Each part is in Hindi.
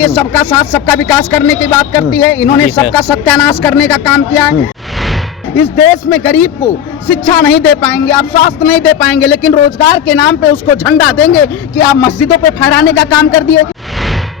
ये सबका साथ सबका विकास करने की बात करती है, इन्होंने सबका सत्यानाश करने का काम किया है। इस देश में गरीब को शिक्षा नहीं दे पाएंगे, आप स्वास्थ्य नहीं दे पाएंगे, लेकिन रोजगार के नाम पे उसको झंडा देंगे कि आप मस्जिदों पे फहराने का काम कर दिए।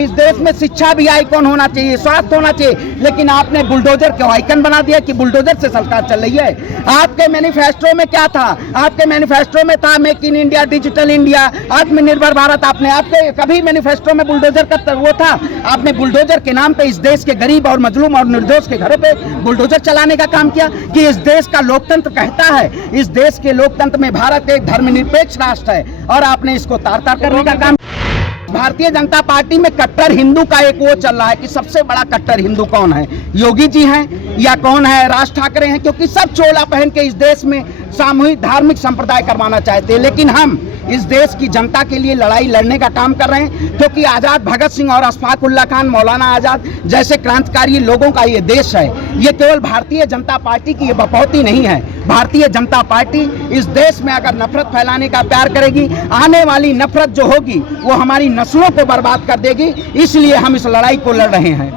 इस देश में शिक्षा भी आइकन होना चाहिए, स्वास्थ्य होना चाहिए, लेकिन आपने बुलडोजर को आइकन बना दिया कि बुलडोजर से सरकार चल रही है। आपके मैनिफेस्टो में क्या था? आपके मैनिफेस्टो में था make in India, digital India, आत्मनिर्भर भारत। आपके कभी मैनिफेस्टो में बुलडोजर का वो था? आपने बुलडोजर के नाम पे इस देश के गरीब और मजलूम और निर्दोष के घरों पे बुलडोजर चलाने का काम किया। कि इस देश का लोकतंत्र कहता है, इस देश के लोकतंत्र में भारत एक धर्मनिरपेक्ष राष्ट्र है, और आपने इसको तार तार करने का काम। भारतीय जनता पार्टी में कट्टर हिंदू का एक वो चल रहा है कि सबसे बड़ा कट्टर हिंदू कौन है, योगी जी हैं या कौन है, राज ठाकरे हैं, क्योंकि सब चोला पहन के इस देश में सामूहिक धार्मिक संप्रदाय करवाना चाहते हैं। लेकिन हम इस देश की जनता के लिए लड़ाई लड़ने का काम कर रहे हैं, क्योंकि आजाद भगत सिंह और अशफाक उल्लाह खान, मौलाना आजाद जैसे क्रांतिकारी लोगों का ये देश है। ये केवल भारतीय जनता पार्टी की ये बपौती नहीं है। भारतीय जनता पार्टी इस देश में अगर नफरत फैलाने का प्यार करेगी, आने वाली नफरत जो होगी वो हमारी नस्लों को बर्बाद कर देगी। इसलिए हम इस लड़ाई को लड़ रहे हैं।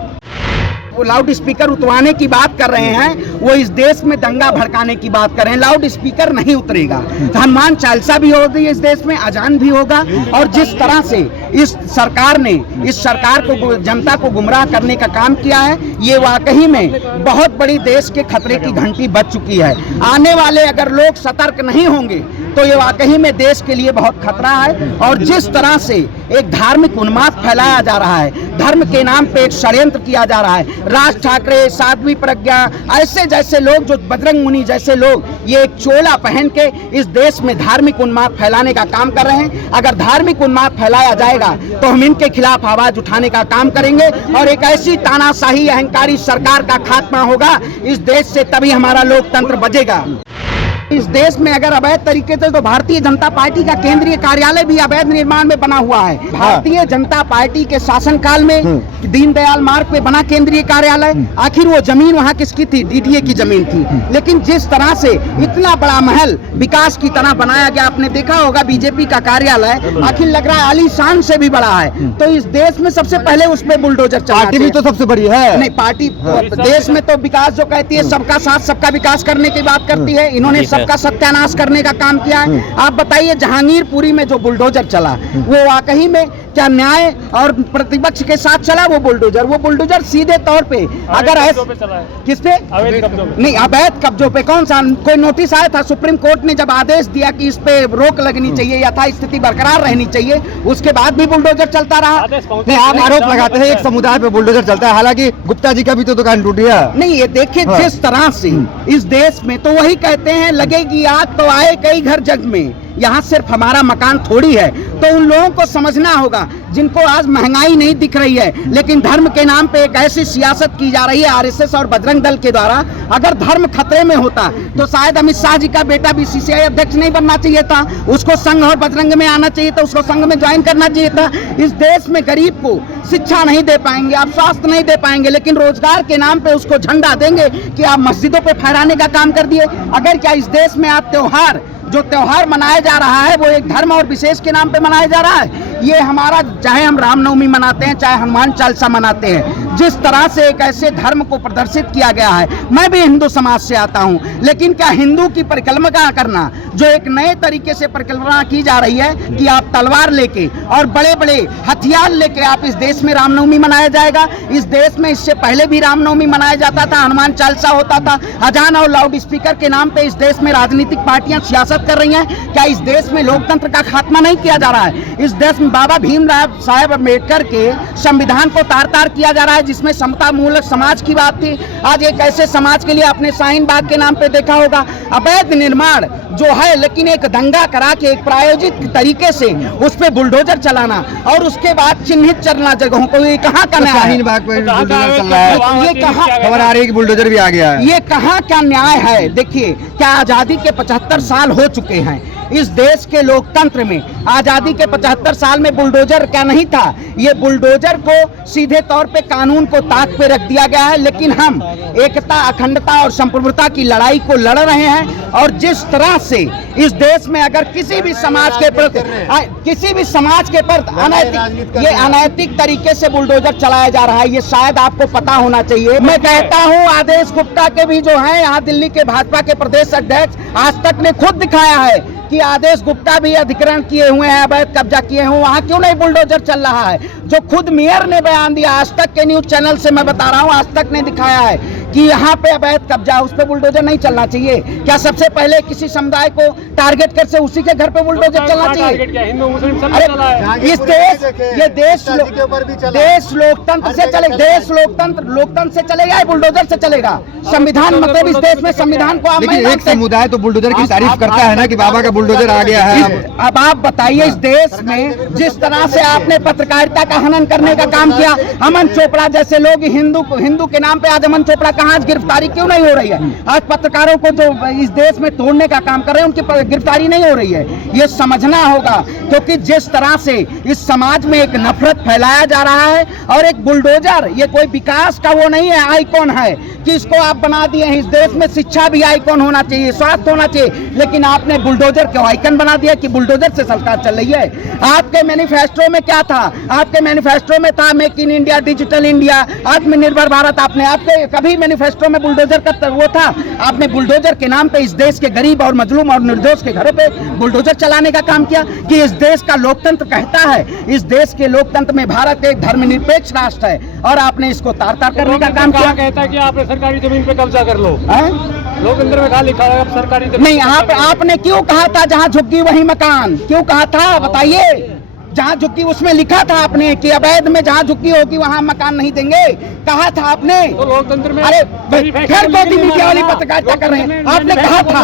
वो लाउड स्पीकर उतरवाने की बात कर रहे हैं, वो इस देश में दंगा भड़काने की बात कर रहे हैं। लाउड स्पीकर नहीं उतरेगा, हनुमान चालीसा भी होगी इस देश में, अजान भी होगा। और जिस तरह से इस सरकार ने इस सरकार को जनता को गुमराह करने का काम किया है, ये वाकई में बहुत बड़ी देश के खतरे की घंटी बज चुकी है। आने वाले अगर लोग सतर्क नहीं होंगे तो ये वाकई में देश के लिए बहुत खतरा है। और जिस तरह से एक धार्मिक उन्माद फैलाया जा रहा है, धर्म के नाम पे एक षड्यंत्र किया जा रहा है, राज ठाकरे, साध्वी प्रज्ञा, ऐसे जैसे लोग, जो बजरंग मुनि जैसे लोग, ये एक चोला पहन के इस देश में धार्मिक उन्माद फैलाने का काम कर रहे हैं। अगर धार्मिक उन्माद फैलाया जाएगा तो हम इनके खिलाफ आवाज उठाने का काम करेंगे, और एक ऐसी तानाशाही अहंकारी सरकार का खात्मा होगा इस देश से, तभी हमारा लोकतंत्र बचेगा। इस देश में अगर अवैध तरीके से, तो भारतीय जनता पार्टी का केंद्रीय कार्यालय भी अवैध निर्माण में बना हुआ है। भारतीय जनता पार्टी के शासनकाल में दीनदयाल मार्ग पे बना केंद्रीय कार्यालय, आखिर वो जमीन वहाँ किसकी थी? डीडीए की जमीन थी। लेकिन जिस तरह से इतना बड़ा महल विकास की तरह बनाया गया, आपने देखा होगा बीजेपी का कार्यालय, आखिर लग रहा है आलीशान से भी बड़ा है। तो इस देश में सबसे पहले उसमें बुलडोजर चला। पार्टी भी तो सबसे बड़ी है। नहीं, पार्टी देश में तो विकास जो कहती है, सबका साथ सबका विकास करने की बात करती है, इन्होंने सबका सत्यानाश करने का काम किया है। आप बताइए, जहांगीरपुरी में जो बुलडोजर चला, वो वाकई में क्या न्याय और प्रतिपक्ष के साथ चला? वो बुलडोजर सीधे तौर पे अगर किस पे? नहीं, अवैध कब्जों पे। कौन सा कोई नोटिस आया था? सुप्रीम कोर्ट ने जब आदेश दिया कि इस पे रोक लगनी चाहिए, यथास्थिति बरकरार रहनी चाहिए, उसके बाद भी बुलडोजर चलता रहा। नहीं, आप आरोप लगाते हैं एक समुदाय पे बुलडोजर चलता है, हालांकि गुप्ता जी का भी तो दुकान टूटी है। नहीं, ये देखिए जिस तरह से इस देश में, तो वही कहते हैं लगेगी आग तो आए कई घर जग में, यहाँ सिर्फ हमारा मकान थोड़ी है। तो उन लोगों को समझना होगा जिनको आज महंगाई नहीं दिख रही है, लेकिन धर्म के नाम पे एक ऐसी सियासत की जा रही है आरएसएस और बजरंग दल के द्वारा। अगर धर्म खतरे में होता तो शायद अमित शाह जी का बेटा बीसीसीआई अध्यक्ष नहीं बनना चाहिए था, उसको संघ और बजरंग में आना चाहिए था, उसको संघ में ज्वाइन करना चाहिए था। इस देश में गरीब को शिक्षा नहीं दे पाएंगे, आप स्वास्थ्य नहीं दे पाएंगे, लेकिन रोजगार के नाम पे उसको झंडा देंगे कि आप मस्जिदों पे फहराने का काम कर दिए। अगर क्या इस देश में आप जो त्योहार मनाया जा रहा है, वो एक धर्म और विशेष के नाम पे मनाया जा रहा है? ये हमारा, चाहे हम रामनवमी मनाते हैं, चाहे हनुमान चालीसा मनाते हैं, जिस तरह से एक ऐसे धर्म को प्रदर्शित किया गया है। मैं भी हिंदू समाज से आता हूं, लेकिन क्या हिंदू की परिकल्पना करना, जो एक नए तरीके से परिकल्पना की जा रही है कि आप तलवार लेके और बड़े बड़े हथियार लेके आप इस देश में रामनवमी मनाया जाएगा। इस देश में इससे पहले भी रामनवमी मनाया जाता था, हनुमान चालीसा होता था। अजान और लाउड स्पीकर के नाम पे इस देश में राजनीतिक पार्टियां सियासत कर रही हैं। क्या इस देश में लोकतंत्र का खात्मा नहीं किया जा रहा है? इस देश में बाबा भीमराव साहब अम्बेडकर के संविधान को तार तार किया जा रहा है, जिसमें समता मूलक समाज की बात थी। आज एक ऐसे समाज के लिए आपने शाहीन बाग के नाम पे देखा होगा अवैध निर्माण जो है, लेकिन एक दंगा करा के एक प्रायोजित तरीके से उस पे बुलडोजर चलाना और उसके बाद चिन्हित चलना जगहों को, ये कहाँ का न्याय है? शाहीन बाग पे बुलडोजर चल रहा है, ये कहाँ खबर आ रही है कि बुलडोजर भी आ गया है। ये कहाँ क्या न्याय है? देखिए, क्या आजादी के 75 साल हो चुके हैं, इस देश के लोकतंत्र में आजादी के 75 साल में बुलडोजर क्या नहीं था। ये बुलडोजर को सीधे तौर पे कानून को ताक पे रख दिया गया है, लेकिन हम एकता, अखंडता और संप्रभुता की लड़ाई को लड़ रहे हैं। और जिस तरह से इस देश में अगर किसी भी समाज के प्रति ये अनैतिक तरीके से बुलडोजर चलाया जा रहा है, ये शायद आपको पता होना चाहिए। मैं कहता हूं, आदेश गुप्ता के भी जो है यहाँ दिल्ली के भाजपा के प्रदेश अध्यक्ष, आज तक ने खुद दिखाया है कि आदेश गुप्ता भी अधिग्रहण किए हुए हैं, अवैध कब्जा किए हुए, वहां क्यों नहीं बुलडोजर चल रहा है। जो खुद मेयर ने बयान दिया, आज तक के न्यूज चैनल से मैं बता रहा हूं, आज तक ने दिखाया है कि यहाँ पे अवैध कब्जा, उस पे बुलडोजर नहीं चलना चाहिए। क्या सबसे पहले किसी समुदाय को टारगेट कर से उसी के घर पे बुलडोजर चलना चाहिए? हिंदू मुस्लिम सब अरे इस देश, ये देश लोकतंत्र से चले, देश लोकतंत्र से चलेगा या बुलडोजर से चलेगा? संविधान मतलब इस देश में संविधान को आप लेकिन एक समुदाय तो बुलडोजर की तारीफ करता है ना कि बाबा का बुलडोजर आ गया है। अब आप बताइए, इस देश में जिस तरह से आपने पत्रकारिता का हनन करने का काम किया, अमन चोपड़ा जैसे लोग हिंदू के नाम पे आज अमन चोपड़ा कहाँ आज गिरफ्तारी क्यों नहीं हो रही है? आज पत्रकारों को जो इस देश में तोड़ने का काम कर रहे हैं उनकी गिरफ्तारी नहीं हो रही है। ये समझना होगा, क्योंकि जिस तरह से इस समाज में एक नफरत फैलाया जा रहा है, और एक बुलडोजर ये कोई विकास का वो नहीं है, आइकॉन है कि इसको आप बना दिए हैं। इस देश में शिक्षा भी आइकॉन होना चाहिए, स्वास्थ्य होना चाहिए, लेकिन आपने बुलडोजर को आइकन बना दिया कि बुलडोजर से सरकार चल रही है। आपके मैनिफेस्टो में क्या था? आपके मैनिफेस्टो में था make in India, digital India, आत्मनिर्भर भारत। आपके कभी मैनिफेस्टो में बुलडोजर का वो था? आपने बुलडोजर के नाम पे इस देश के गरीब और मजलूम और निर्दोष के घरों पे बुलडोजर चलाने का काम किया कि इस देश का लोकतंत्र कहता है, इस देश के लोकतंत्र में भारत एक धर्मनिरपेक्ष राष्ट्र है, और आपने इसको तार-तार करने का काम किया। कहता है कि आपने सरकारी जमीन पे कब्जा कर लो, लोकतंत्र में कहा लिखा है अब सरकारी जमीन? नहीं, आपने क्यों कहा था जहां झुग्गी वही मकान? क्यों कहा था बताइए? जहां झुग्गी उसमें लिखा था आपने कि अवैध में जहां झुग्गी होगी वहां मकान नहीं देंगे, कहा था आपने। तो लोकतंत्र में अरे फिर गोदी मीडिया वाली पत्रकारिता कर रहे हैं। आपने कहा था,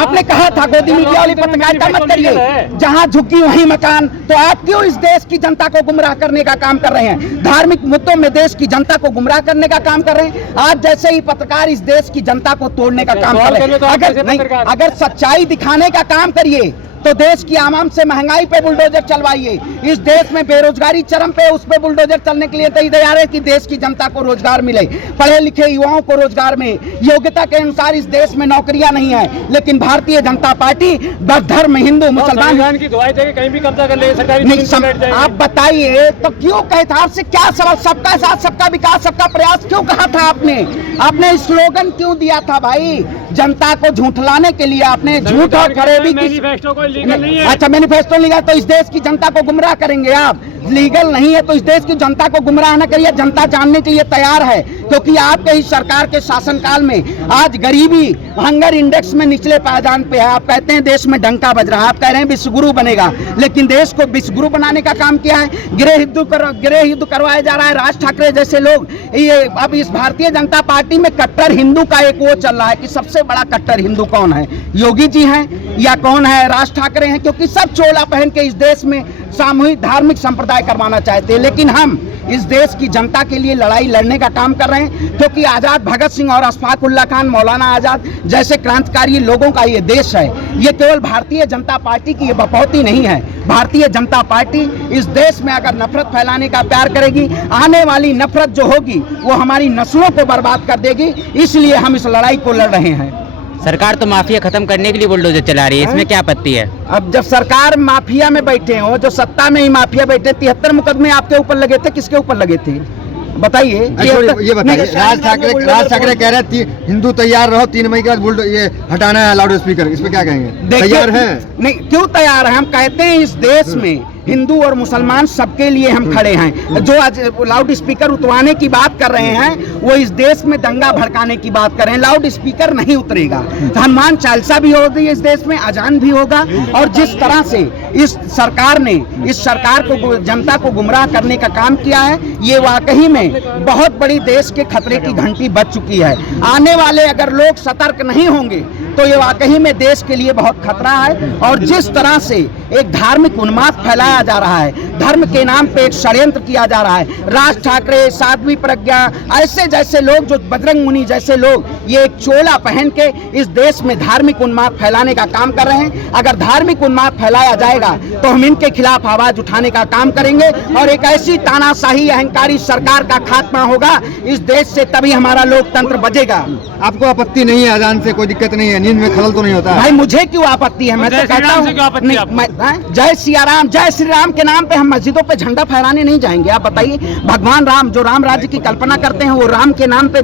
आपने कहा था गोदी मीडिया वाली पत्रकारिता मत करिए, जहां झुग्गी वही मकान। तो आप क्यों इस देश की जनता को गुमराह करने का काम कर रहे हैं? धार्मिक मुद्दों में देश की जनता को गुमराह करने का काम कर रहे हैं। आज जैसे ही पत्रकार इस देश की जनता को तोड़ने का काम कर रहे हैं। अगर सच्चाई दिखाने का काम करिए तो देश की आवाम से महंगाई पे बुलडोजर चलवाइए। इस देश में बेरोजगारी चरम पे, उस पे बुलडोजर चलने के लिए तैयार है कि देश की जनता को रोजगार मिले, पढ़े लिखे युवाओं को रोजगार मिले। योग्यता के अनुसार इस देश में नौकरियां नहीं है, लेकिन भारतीय जनता पार्टी धर्म, हिंदू मुसलमान की दुआई देके कहीं भी कब्जा कर ले सरकारी नहीं। आप बताइए तो क्यों कहता आपसे क्या सवाल? सबका साथ, सबका विकास, सबका प्रयास क्यों कहा था आपने? आपने स्लोगन क्यों दिया था भाई? जनता को झूठलाने के लिए आपने झूठ और फरेबी की। अच्छा, मैनिफेस्टो लीगल तो इस देश की जनता को गुमराह करेंगे आप? लीगल नहीं है तो इस देश की जनता को गुमराह न करिए। जनता जानने के लिए तैयार है, क्योंकि आपके ही सरकार के शासनकाल में आज गरीबी हंगर इंडेक्स में निचले पायदान पे है। आप कहते हैं देश में डंका बज रहा है, आप कह रहे हैं विश्वगुरु बनेगा, लेकिन देश को विश्वगुरु बनाने का काम किया है। गृह युद्ध करवाया जा रहा है। राज ठाकरे जैसे लोग, ये अब इस भारतीय जनता पार्टी में कट्टर हिंदू का एक वो चल रहा है कि सबसे बड़ा कट्टर हिंदू कौन है? योगी जी हैं या कौन है? राज ठाकरे हैं, क्योंकि सब चोला पहन के इस देश में सामूहिक धार्मिक संप्रदाय करवाना चाहते हैं। लेकिन हम इस देश की जनता के लिए लड़ाई लड़ने का काम कर रहे हैं, क्योंकि आजाद भगत सिंह और अशफाक उल्लाह खान, मौलाना आजाद जैसे क्रांतिकारी लोगों का ये देश है। ये केवल भारतीय जनता पार्टी की ये बपौती नहीं है। भारतीय जनता पार्टी इस देश में अगर नफरत फैलाने का प्यार करेगी, आने वाली नफरत जो होगी वो हमारी नस्लों को बर्बाद कर देगी। इसलिए हम इस लड़ाई को लड़ रहे हैं। सरकार तो माफिया खत्म करने के लिए बुलडोजर चला रही है, इसमें क्या आपत्ति है? अब जब सरकार माफिया में बैठे हो, जो सत्ता में ही माफिया बैठे, 73 मुकदमे आपके ऊपर लगे थे, किसके ऊपर लगे थे बताइए? ये बताइए, राज ठाकरे कह रहे हैं हिंदू तैयार रहो, 3 मई के बाद बुलडोजर ये हटाना है लाउड स्पीकर, इसमें क्या कहेंगे? तैयार है? नहीं, क्यों तैयार है? हम कहते हैं इस देश में हिंदू और मुसलमान सबके लिए हम खड़े हैं। जो आज लाउड स्पीकर उतरवाने की बात कर रहे हैं वो इस देश में दंगा भड़काने की बात कर रहे हैं। लाउड स्पीकर नहीं उतरेगा, हनुमान चालीसा भी होगी इस देश में, अजान भी होगा। और जिस तरह से इस सरकार ने इस सरकार को जनता को गुमराह करने का काम किया है, ये वाकई में बहुत बड़ी देश के खतरे की घंटी बज चुकी है। आने वाले अगर लोग सतर्क नहीं होंगे तो ये वाकई में देश के लिए बहुत खतरा है। और जिस तरह से एक धार्मिक उन्माद फैलाया जा रहा है, धर्म के नाम पे एक षड्यंत्र किया जा रहा है। राज ठाकरे, साध्वी प्रज्ञा, ऐसे जैसे लोग, जो बजरंग मुनि जैसे लोग, ये एक चोला पहन के इस देश में धार्मिक उन्माद फैलाने का काम कर रहे हैं। अगर धार्मिक उन्माद फैलाया जाएगा तो हम इनके खिलाफ आवाज उठाने का काम करेंगे और एक ऐसी तानाशाही अहंकारी सरकार का खात्मा होगा इस देश से, तभी हमारा लोकतंत्र बचेगा। आपको आपत्ति नहीं है अजान से? कोई दिक्कत नहीं है? नींद में खलल तो नहीं होता? भाई मुझे क्यों आपत्ति है? मैं तो कहता हूँ जय सिया राम, जय श्री राम के नाम पे हम मस्जिदों पे झंडा फहराने नहीं जाएंगे। आप बताइए, भगवान राम जो राम राज्य की कल्पना करते हैं वो राम के नाम पे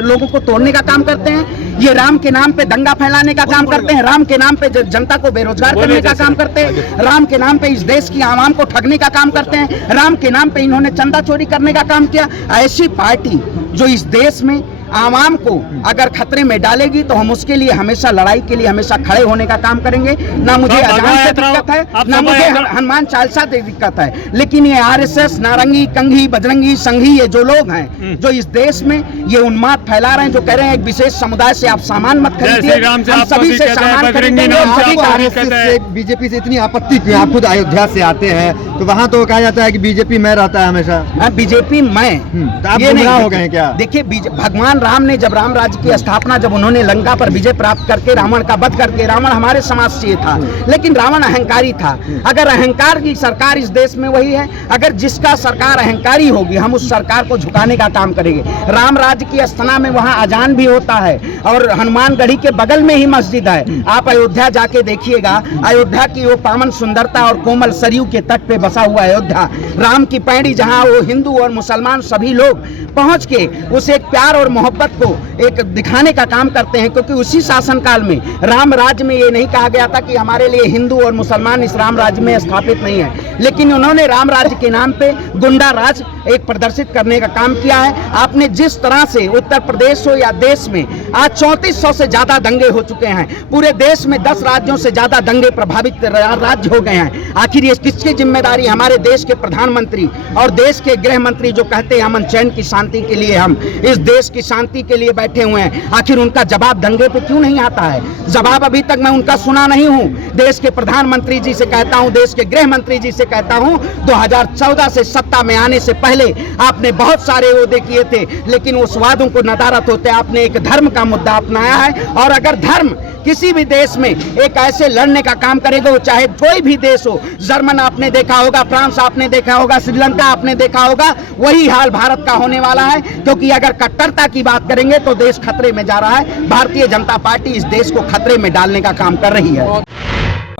लोगों को तोड़ने का काम करते हैं। ये राम के नाम पे दंगा फैलाने का काम करते हैं, राम के नाम पे जनता को बेरोजगार करने का काम करते हैं, राम के नाम पे इस देश की आवाम को ठगने का काम करते हैं, राम के नाम पे इन्होंने चंदा चोरी करने का काम किया। ऐसी पार्टी जो इस देश में आवाम को अगर खतरे में डालेगी तो हम उसके लिए हमेशा लड़ाई के लिए हमेशा खड़े होने का काम करेंगे। ना मुझे अजान से दिक्कत है, ना मुझे हनुमान चालीसा से दिक्कत है, लेकिन ये आरएसएस, नारंगी, कंघी, बजरंगी, संघी, ये जो लोग हैं जो इस देश में ये उन्माद फैला रहे हैं, जो कह रहे हैं एक विशेष समुदाय से आप सामान मत खरीदिए, हम सभी से सामान खरीदेंगे। बीजेपी से इतनी आपत्ति क्यों? आप खुद अयोध्या से आते हैं तो वहाँ तो कहा जाता है कि बीजेपी में रहता है हमेशा। बीजेपी में तो आप गुमराह हो गए क्या? देखिए, भगवान राम ने जब राम राज्य की स्थापना, जब उन्होंने लंका पर विजय प्राप्त करके रावण का वध करके, रावण हमारे समाज से था लेकिन रावण अहंकारी था। अगर अहंकार की सरकार इस देश में वही है, अगर जिसका सरकार अहंकारी होगी हम उस सरकार को झुकाने का काम करेंगे। राम राज्य की अस्थाना में वहाँ अजान भी होता है और हनुमानगढ़ी के बगल में ही मस्जिद है। आप अयोध्या जाके देखिएगा, अयोध्या की वो पावन सुंदरता और कोमल सरयू के तट पे बसा हुआ अयोध्या, राम की पैड़ी, जहाँ वो हिंदू और मुसलमान सभी लोग पहुंच के उसे एक प्यार और मोहब्बत को एक दिखाने का काम करते हैं। क्योंकि उसी शासनकाल में राम राज्य में ये नहीं कहा गया था कि हमारे लिए हिंदू और मुसलमान इस राम राज्य में स्थापित नहीं है, लेकिन उन्होंने राम राज्य के नाम पे गुंडा राज एक प्रदर्शित करने का काम किया है। आपने जिस तरह से उत्तर प्रदेश हो या देश में आज 3400 से ज्यादा दंगे हो चुके हैं, पूरे देश में 10 राज्यों से ज्यादा दंगे प्रभावित राज्य हो गए हैं। आखिर ये किसकी जिम्मेदारी? हमारे देश के प्रधानमंत्री और देश के गृह मंत्री जो कहते हैं अमन चैन की शांति के लिए, हम इस देश की शांति के लिए बैठे हुए हैं, आखिर उनका जवाब दंगे पे क्यों नहीं आता है? जवाब अभी तक मैं उनका सुना नहीं हूं। देश के प्रधानमंत्री जी से कहता हूं, देश के गृह मंत्री जी से कहता हूं, 2014 से सत्ता में आने से पहले आपने बहुत सारे वादे किए थे, लेकिन उस वादों को नदारत होते आपने एक धर्म का मुद्दा अपनाया है। और अगर धर्म किसी भी देश में एक ऐसे लड़ने का काम करेगा, वो चाहे कोई भी देश हो, जर्मन आपने देखा होगा, फ्रांस आपने देखा होगा, श्रीलंका आपने देखा होगा, वही हाल भारत का होने वाला है। क्योंकि अगर कट्टरता की बात करेंगे तो देश खतरे में जा रहा है। भारतीय जनता पार्टी इस देश को खतरे में डालने का काम कर रही है।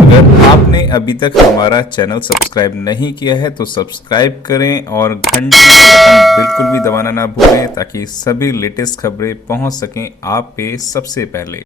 अगर आपने अभी तक हमारा चैनल सब्सक्राइब नहीं किया है तो सब्सक्राइब करें और घंटी का बटन बिल्कुल भी दबाना ना भूलें, ताकि सभी लेटेस्ट खबरें पहुंच सकें आप पे सबसे पहले।